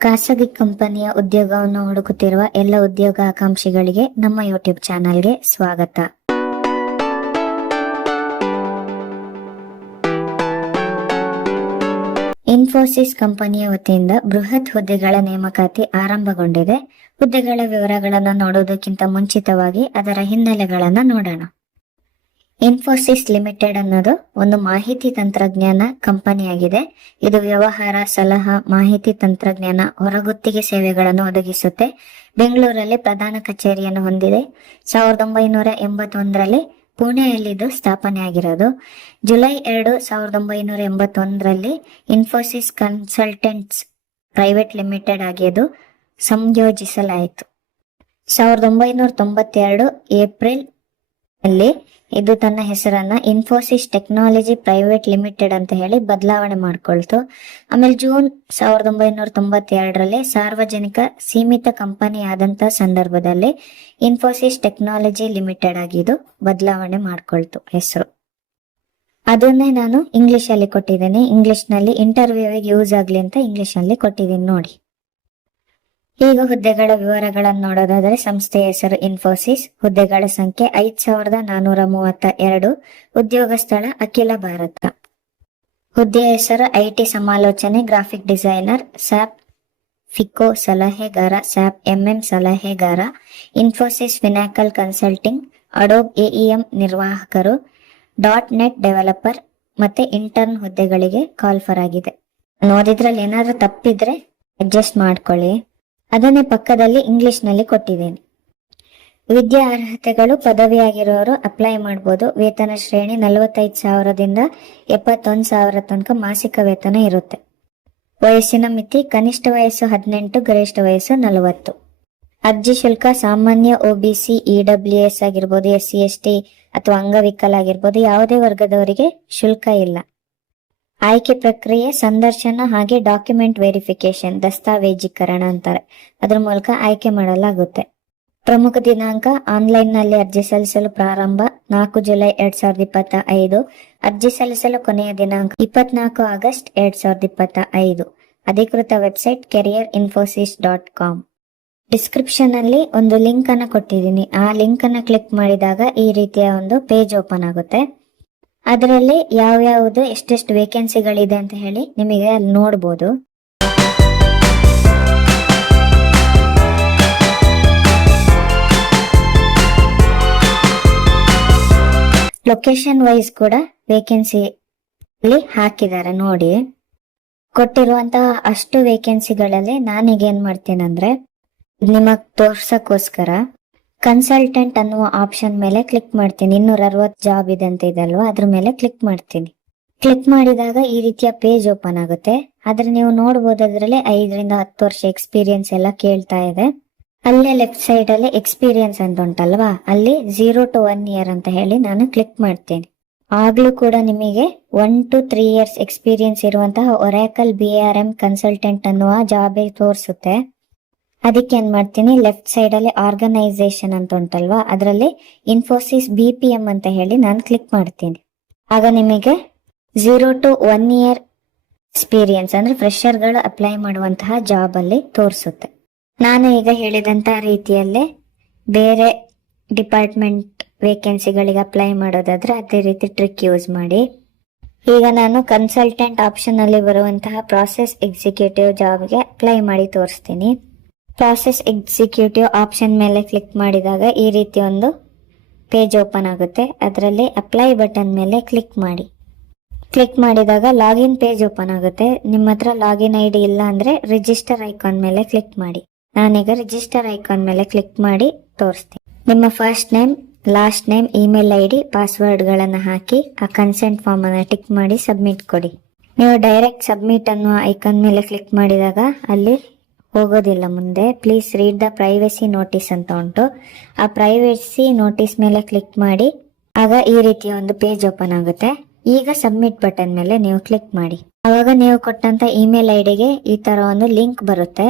ಖಾಸಗಿ ಕಂಪನಿಯ ಉದ್ಯೋಗವನ್ನು ಹುಡುಕುತ್ತಿರುವ ಎಲ್ಲ ಉದ್ಯೋಗ ಆಕಾಂಕ್ಷಿಗಳಿಗೆ ನಮ್ಮ ಯೂಟ್ಯೂಬ್ ಚಾನೆಲ್ಗೆ ಸ್ವಾಗತ. ಇನ್ಫೋಸಿಸ್ ಕಂಪನಿಯ ವತಿಯಿಂದ ಬೃಹತ್ ಹುದ್ದೆಗಳ ನೇಮಕಾತಿ ಆರಂಭಗೊಂಡಿದೆ. ಹುದ್ದೆಗಳ ವಿವರಗಳನ್ನು ನೋಡುವುದಕ್ಕಿಂತ ಮುಂಚಿತವಾಗಿ ಅದರ ಹಿನ್ನೆಲೆಗಳನ್ನು ನೋಡೋಣ. ಇನ್ಫೋಸಿಸ್ ಲಿಮಿಟೆಡ್ ಅನ್ನೋದು ಒಂದು ಮಾಹಿತಿ ತಂತ್ರಜ್ಞಾನ ಕಂಪನಿಯಾಗಿದೆ. ಇದು ವ್ಯವಹಾರ, ಸಲಹಾ, ಮಾಹಿತಿ ತಂತ್ರಜ್ಞಾನ, ಹೊರಗುತ್ತಿಗೆ ಸೇವೆಗಳನ್ನು ಒದಗಿಸುತ್ತೆ. ಬೆಂಗಳೂರಲ್ಲಿ ಪ್ರಧಾನ ಕಚೇರಿಯನ್ನು ಹೊಂದಿದೆ. ಸಾವಿರದ ಒಂಬೈನೂರ ಎಂಬತ್ತೊಂದರಲ್ಲಿ ಸ್ಥಾಪನೆ ಆಗಿರೋದು ಜುಲೈ ಎರಡು ಸಾವಿರದ ಒಂಬೈನೂರ ಎಂಬತ್ತೊಂದರಲ್ಲಿ ಇನ್ಫೋಸಿಸ್ ಕನ್ಸಲ್ಟೆಂಟ್ಸ್ ಪ್ರೈವೇಟ್ ಲಿಮಿಟೆಡ್ ಆಗಿ ಅದು ಸಂಯೋಜಿಸಲಾಯಿತು. ಸಾವಿರದ ಒಂಬೈನೂರ ತೊಂಬತ್ತೆರಡು ಏಪ್ರಿಲ್ ಅಲ್ಲಿ ಇದು ತನ್ನ ಹೆಸರನ್ನ ಇನ್ಫೋಸಿಸ್ ಟೆಕ್ನಾಲಜಿ ಪ್ರೈವೇಟ್ ಲಿಮಿಟೆಡ್ ಅಂತ ಹೇಳಿ ಬದಲಾವಣೆ ಮಾಡ್ಕೊಳ್ತು. ಆಮೇಲೆ ಜೂನ್ ಸಾವಿರದ ಒಂಬೈನೂರ ತೊಂಬತ್ತೆರಡರಲ್ಲಿ ಸಾರ್ವಜನಿಕ ಸೀಮಿತ ಕಂಪನಿ ಆದಂತ ಸಂದರ್ಭದಲ್ಲಿ ಇನ್ಫೋಸಿಸ್ ಟೆಕ್ನಾಲಜಿ ಲಿಮಿಟೆಡ್ ಆಗಿ ಇದು ಬದಲಾವಣೆ ಮಾಡ್ಕೊಳ್ತು ಹೆಸರು. ಅದನ್ನೇ ನಾನು ಇಂಗ್ಲಿಷ್ ಅಲ್ಲಿ ಕೊಟ್ಟಿದ್ದೀನಿ. ಇಂಗ್ಲಿಷ್ನಲ್ಲಿ ಇಂಟರ್ವ್ಯೂವಿಗೆ ಯೂಸ್ ಆಗ್ಲಿ ಅಂತ ಇಂಗ್ಲಿಷ್ನಲ್ಲಿ ಕೊಟ್ಟಿದ್ದೀನಿ ನೋಡಿ. ಈಗ ಹುದ್ದೆಗಳ ವಿವರಗಳನ್ನು ನೋಡೋದಾದರೆ ಸಂಸ್ಥೆಯ ಹೆಸರು ಇನ್ಫೋಸಿಸ್ ಹುದ್ದೆಗಳ ಸಂಖ್ಯೆ ಐದ್ ಸಾವಿರದ ನಾನೂರ ಮೂವತ್ತ ಎರಡು. ಉದ್ಯೋಗ ಸ್ಥಳ ಅಖಿಲ ಭಾರತ. ಹುದ್ದೆಯ ಹೆಸರು ಐಟಿ ಸಮಾಲೋಚನೆ, ಗ್ರಾಫಿಕ್ ಡಿಸೈನರ್, ಸ್ಯಾಪ್ ಫಿಕೋ ಸಲಹೆಗಾರ, ಸ್ಯಾಪ್ ಎಂಎಂ ಸಲಹೆಗಾರ Infosys Finacle consulting Adobe AEM ನಿರ್ವಾಹಕರು, ಡಾಟ್ ನೆಟ್ ಡೆವಲಪರ್ ಮತ್ತೆ ಇಂಟರ್ನ್ ಹುದ್ದೆಗಳಿಗೆ ಕಾಲ್ಫರ್ ಆಗಿದೆ. ನೋಡಿದ್ರಲ್ಲಿ ಏನಾದ್ರೂ ತಪ್ಪಿದ್ರೆ ಅಡ್ಜಸ್ಟ್ ಮಾಡ್ಕೊಳ್ಳಿ. ಅದನ್ನೇ ಪಕ್ಕದಲ್ಲಿ ಇಂಗ್ಲಿಷ್ನಲ್ಲಿ ಕೊಟ್ಟಿದ್ದೇನೆ. ವಿದ್ಯಾ ಅರ್ಹತೆಗಳು ಪದವಿಯಾಗಿರೋರು ಅಪ್ಲೈ ಮಾಡಬಹುದು ವೇತನ ಶ್ರೇಣಿ ನಲವತ್ತೈದು ಸಾವಿರದಿಂದ ಎಪ್ಪತ್ತೊಂದು ಸಾವಿರ ತನಕ ಮಾಸಿಕ ವೇತನ ಇರುತ್ತೆ. ವಯಸ್ಸಿನ ಮಿತಿ ಕನಿಷ್ಠ ವಯಸ್ಸು ಹದಿನೆಂಟು, ಗರಿಷ್ಠ ವಯಸ್ಸು ನಲವತ್ತು. ಅರ್ಜಿ ಶುಲ್ಕ ಸಾಮಾನ್ಯ ಒಬಿಸಿ ಇಡಬ್ಲ್ಯೂ ಎಸ್ ಆಗಿರ್ಬೋದು ಎಸ್ ಸಿ ಎಸ್ ಟಿ ಅಥವಾ ಅಂಗವಿಕಲ ಆಗಿರ್ಬೋದು, ಯಾವುದೇ ವರ್ಗದವರಿಗೆ ಶುಲ್ಕ ಇಲ್ಲ. ಆಯ್ಕೆ ಪ್ರಕ್ರಿಯೆ, ಸಂದರ್ಶನ ಹಾಗೆ ಡಾಕ್ಯುಮೆಂಟ್ ವೆರಿಫಿಕೇಶನ್ ದಸ್ತಾವೇಜೀಕರಣ ಅಂತಾರೆ. ಅದ್ರ ಮೂಲಕ ಆಯ್ಕೆ ಮಾಡಲಾಗುತ್ತೆ. ಪ್ರಮುಖ ದಿನಾಂಕ ಆನ್ಲೈನ್ನಲ್ಲಿ ಅರ್ಜಿ ಸಲ್ಲಿಸಲು ಪ್ರಾರಂಭ, ನಾಲ್ಕು ಜುಲೈ ಎರಡ್ ಸಾವಿರದ ಇಪ್ಪತ್ತ ಐದು ಅರ್ಜಿ ಸಲ್ಲಿಸಲು ಕೊನೆಯ ದಿನಾಂಕ, ಇಪ್ಪತ್ನಾಲ್ಕು ಆಗಸ್ಟ್ ಎರಡ್ ಸಾವಿರದ ಇಪ್ಪತ್ತ ಐದು ಅಧಿಕೃತ website career Infosys dot com. Description ಅಲ್ಲಿ ಒಂದು ಲಿಂಕ್ ಅನ್ನು ಕೊಟ್ಟಿದ್ದೀನಿ. ಆ ಲಿಂಕ್ ಅನ್ನ ಕ್ಲಿಕ್ ಮಾಡಿದಾಗ ಈ ರೀತಿಯ ಒಂದು ಪೇಜ್ ಓಪನ್ ಆಗುತ್ತೆ. ಅದರಲ್ಲಿ ಯಾವ ಯಾವ್ದು ಎಷ್ಟೆಷ್ಟು ವೇಕೆನ್ಸಿಗಳಿದೆ ಅಂತ ಹೇಳಿ ನಿಮಗೆ ಅಲ್ಲಿ ನೋಡ್ಬೋದು. ಲೊಕೇಶನ್ ವೈಸ್ ಕೂಡ ವೇಕೆನ್ಸಿ ಅಲ್ಲಿ ಹಾಕಿದ್ದಾರೆ ನೋಡಿ. ಕೊಟ್ಟಿರುವಂತಹ ಅಷ್ಟು ವೇಕೆನ್ಸಿಗಳಲ್ಲಿ ನಾನೀಗ ಏನ್ ಮಾಡ್ತೀನಂದ್ರೆ, ನಿಮಗ್ ತೋರ್ಸಕ್ಕೋಸ್ಕರ ಕನ್ಸಲ್ಟೆಂಟ್ ಅನ್ನುವ ಆಪ್ಷನ್ ಮೇಲೆ ಕ್ಲಿಕ್ ಮಾಡ್ತೀನಿ. ಇನ್ನೂರ ಅರವತ್ತು ಜಾಬ್ ಇದೆ ಅಂತ ಇದೆ ಅಲ್ವಾ ಅದ್ರ ಮೇಲೆ ಕ್ಲಿಕ್ ಮಾಡ್ತೀನಿ. ಕ್ಲಿಕ್ ಮಾಡಿದಾಗ ಈ ರೀತಿಯ ಪೇಜ್ ಓಪನ್ ಆಗುತ್ತೆ. ಆದ್ರೆ ನೀವು ನೋಡಬಹುದು ಅದರಲ್ಲಿ ಐದರಿಂದ ಹತ್ತು ವರ್ಷ ಎಕ್ಸ್ಪೀರಿಯನ್ಸ್ ಎಲ್ಲ ಕೇಳ್ತಾ ಇದೆ. ಅಲ್ಲೇ ಲೆಫ್ಟ್ ಸೈಡ್ ಅಲ್ಲಿ ಎಕ್ಸ್ಪೀರಿಯನ್ಸ್ ಅಂತ ಉಂಟಲ್ವಾ? ಅಲ್ಲಿ ಜೀರೋ ಟು ಒನ್ ಇಯರ್ ಅಂತ ಹೇಳಿ ನಾನು ಕ್ಲಿಕ್ ಮಾಡ್ತೀನಿ. ಆಗ್ಲೂ ಕೂಡ ನಿಮಗೆ one two three years experience ಇರುವಂತಹ Oracle B R M consultant ಅನ್ನುವ ಜಾಬೇ ತೋರಿಸುತ್ತೆ. ಅದಕ್ಕೆ ಏನ್ ಮಾಡ್ತೀನಿ? ಲೆಫ್ಟ್ ಸೈಡ್ ಅಲ್ಲಿ ಆರ್ಗನೈಸೇಷನ್ ಅಂತ ಉಂಟಲ್ವಾ? ಅದರಲ್ಲಿ ಇನ್ಫೋಸಿಸ್ ಬಿ ಪಿ ಎಂ ಅಂತ ಹೇಳಿ ನಾನು ಕ್ಲಿಕ್ ಮಾಡ್ತೀನಿ. ಆಗ ನಿಮಗೆ zero to one year experience ಅಂದ್ರೆ ಫ್ರೆಶರ್ಗಳು ಅಪ್ಲೈ ಮಾಡುವಂತಹ ಜಾಬ್ ಅಲ್ಲಿ ತೋರಿಸುತ್ತೆ. ನಾನು ಈಗ ಹೇಳಿದಂತಹ ರೀತಿಯಲ್ಲೇ ಬೇರೆ ಡಿಪಾರ್ಟ್ಮೆಂಟ್ ವೇಕೆನ್ಸಿಗಳಿಗೆ ಅಪ್ಲೈ ಮಾಡೋದಾದ್ರೆ ಅದೇ ರೀತಿ ಟ್ರಿಕ್ ಯೂಸ್ ಮಾಡಿ. ಈಗ ನಾನು ಕನ್ಸಲ್ಟೆಂಟ್ ಆಪ್ಷನ್ ಅಲ್ಲಿ ಬರುವಂತಹ ಪ್ರಾಸೆಸ್ ಎಕ್ಸಿಕ್ಯೂಟಿವ್ ಜಾಬ್ಗೆ ಅಪ್ಲೈ ಮಾಡಿ ತೋರಿಸ್ತೀನಿ. ಪ್ರಾಸೆಸ್ ಎಕ್ಸಿಕ್ಯೂಟಿವ್ ಆಪ್ಷನ್ ಮೇಲೆ ಕ್ಲಿಕ್ ಮಾಡಿದಾಗ ಈ ರೀತಿ ಒಂದು ಪೇಜ್ ಓಪನ್ ಆಗುತ್ತೆ. ಅದರಲ್ಲಿ ಅಪ್ಲೈ ಬಟನ್ ಮೇಲೆ ಕ್ಲಿಕ್ ಮಾಡಿ. ಕ್ಲಿಕ್ ಮಾಡಿದಾಗ ಲಾಗಿನ್ ಪೇಜ್ ಓಪನ್ ಆಗುತ್ತೆ. ನಿಮ್ಮ ಹತ್ರ ಲಾಗಿನ್ ಐ ಡಿ ಇಲ್ಲ ಅಂದ್ರೆ ರಿಜಿಸ್ಟರ್ ಐಕಾನ್ ಮೇಲೆ ಕ್ಲಿಕ್ ಮಾಡಿ. ನಾನೀಗ ರಿಜಿಸ್ಟರ್ ಐಕಾನ್ ಮೇಲೆ ಕ್ಲಿಕ್ ಮಾಡಿ ತೋರಿಸ್ತೀನಿ. ನಿಮ್ಮ first name last name email I D ಪಾಸ್ವರ್ಡ್ಗಳನ್ನು ಹಾಕಿ ಆ ಕನ್ಸೆಂಟ್ ಫಾರ್ಮ್ ಅನ್ನು ಟಿಕ್ ಮಾಡಿ ಸಬ್ಮಿಟ್ ಕೊಡಿ. ನೀವು ಡೈರೆಕ್ಟ್ ಸಬ್ಮಿಟ್ ಅನ್ನುವ ಐಕಾನ್ ಮೇಲೆ ಕ್ಲಿಕ್ ಮಾಡಿದಾಗ ಅಲ್ಲಿ ಹೋಗೋದಿಲ್ಲ ಮುಂದೆ. Please read the privacy notice ಅಂತ ಉಂಟು. ಆ ಪ್ರೈವಸಿ ನೋಟಿಸ್ ಮೇಲೆ ಕ್ಲಿಕ್ ಮಾಡಿ. ಆಗ ಈ ರೀತಿಯ ಒಂದು ಪೇಜ್ ಓಪನ್ ಆಗುತ್ತೆ. ಈಗ ಸಬ್ಮಿಟ್ ಬಟನ್ ಮೇಲೆ ನೀವು ಕ್ಲಿಕ್ ಮಾಡಿ. ಅವಾಗ ನೀವು ಕೊಟ್ಟಂತ ಇಮೇಲ್ ಐಡಿಗೆ ಈ ತರ ಒಂದು ಲಿಂಕ್ ಬರುತ್ತೆ.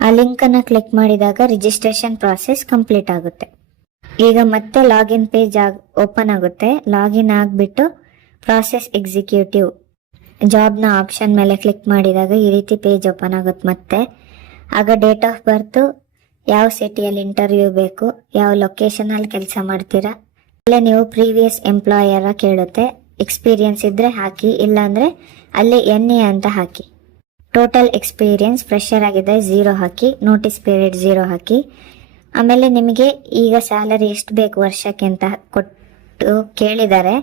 ಆ ಲಿಂಕ್ ಅನ್ನ ಕ್ಲಿಕ್ ಮಾಡಿದಾಗ ರಿಜಿಸ್ಟ್ರೇಷನ್ ಪ್ರಾಸೆಸ್ ಕಂಪ್ಲೀಟ್ ಆಗುತ್ತೆ. ಈಗ ಮತ್ತೆ ಲಾಗಿನ್ ಪೇಜ್ ಓಪನ್ ಆಗುತ್ತೆ. ಲಾಗಿನ್ ಆಗ್ಬಿಟ್ಟು ಪ್ರಾಸೆಸ್ ಎಕ್ಸಿಕ್ಯೂಟಿವ್ ಜಾಬ್ನ ಆಪ್ಷನ್ ಮೇಲೆ ಕ್ಲಿಕ್ ಮಾಡಿದಾಗ ಈ ರೀತಿ ಪೇಜ್ ಓಪನ್ ಆಗುತ್ತೆ ಮತ್ತೆ. ಆಗ ಡೇಟ್ ಆಫ್ ಬರ್ತು ಯಾವ ಸಿಟಿಯಲ್ಲಿ ಇಂಟರ್ವ್ಯೂ ಬೇಕು, ಯಾವ ಲೊಕೇಶನಲ್ಲಿ ಕೆಲಸ ಮಾಡ್ತೀರಾ ಅಲ್ಲೇ ನೀವು ಪ್ರೀವಿಯಸ್ ಎಂಪ್ಲಾಯರ ಕೇಳುತ್ತೆ. ಎಕ್ಸ್ಪೀರಿಯನ್ಸ್ ಇದ್ರೆ ಹಾಕಿ, ಇಲ್ಲಾಂದ್ರೆ ಅಲ್ಲಿ ಎನ್ ಎ ಅಂತ ಹಾಕಿ. ಟೋಟಲ್ ಎಕ್ಸ್ಪೀರಿಯನ್ಸ್ ಫ್ರೆಶರ್ ಆಗಿದೆ ಝೀರೋ ಹಾಕಿ ನೋಟಿಸ್ ಪೀರಿಯಡ್ ಝೀರೋ ಹಾಕಿ. ಆಮೇಲೆ ನಿಮಗೆ ಈಗ ಸ್ಯಾಲರಿ ಎಷ್ಟು ಬೇಕು ವರ್ಷಕ್ಕೆ ಅಂತ ಕೊಟ್ಟು ಕೇಳಿದ್ದಾರೆ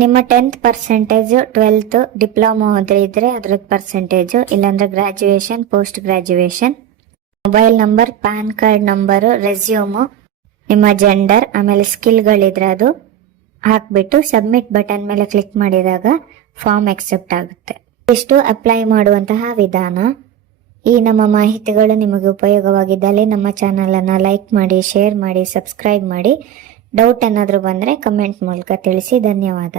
ನಿಮ್ಮ ಟೆಂತ್ ಪರ್ಸೆಂಟೇಜು ಟ್ವೆಲ್ತ್ ಡಿಪ್ಲೊಮಾ ಹೋದ್ರೆ ಇದ್ರೆ ಅದ್ರದ್ದು ಪರ್ಸೆಂಟೇಜು ಇಲ್ಲಾಂದ್ರೆ graduation post graduation mobile number PAN card number resume ನಿಮ್ಮ ಜೆಂಡರ್ ಆಮೇಲೆ ಸ್ಕಿಲ್ಗಳಿದ್ರೆ ಅದು ಹಾಕ್ಬಿಟ್ಟು ಸಬ್ಮಿಟ್ ಬಟನ್ ಮೇಲೆ ಕ್ಲಿಕ್ ಮಾಡಿದಾಗ ಫಾರ್ಮ್ ಎಕ್ಸೆಪ್ಟ್ ಆಗುತ್ತೆ. ಇಷ್ಟು ಅಪ್ಲೈ ಮಾಡುವಂತಹ ವಿಧಾನ. ಈ ನಮ್ಮ ಮಾಹಿತಿಗಳು ನಿಮಗೆ ಉಪಯೋಗವಾಗಿದ್ದಲ್ಲಿ ನಮ್ಮ ಚಾನಲನ್ನು ಲೈಕ್ ಮಾಡಿ ಶೇರ್ ಮಾಡಿ ಸಬ್ಸ್ಕ್ರೈಬ್ ಮಾಡಿ. ಡೌಟ್ ಏನಾದರೂ ಬಂದರೆ ಕಮೆಂಟ್ ಮೂಲಕ ತಿಳಿಸಿ. ಧನ್ಯವಾದ.